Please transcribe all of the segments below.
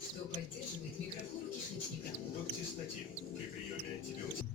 Что поддерживает микрофлору кишечника. Доктистатин при приеме антибиотиков.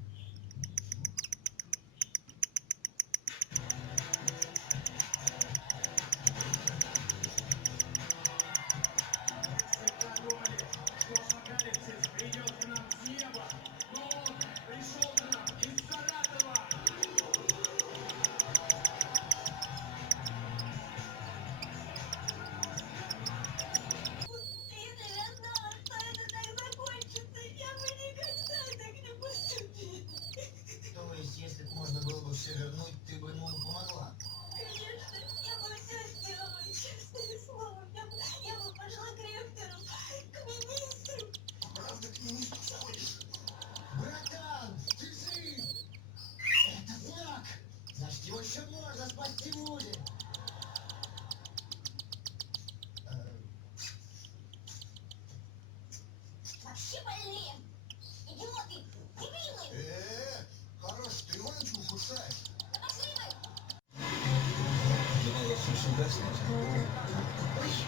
Если бы можно было бы все вернуть, ты бы ему помогла. Конечно, я бы все сделала, честное слово. Я бы пошла к ректору, к министру. Правда, к министру сходишь? Братан, ты жив! Это знак! Значит, его еще можно спасти будет. Вообще больные. Идиоты, дебилы. Хорош, ты Иваночку ухудшаешь. Да пошли вы. Думала, сюда снять? Ой, точно.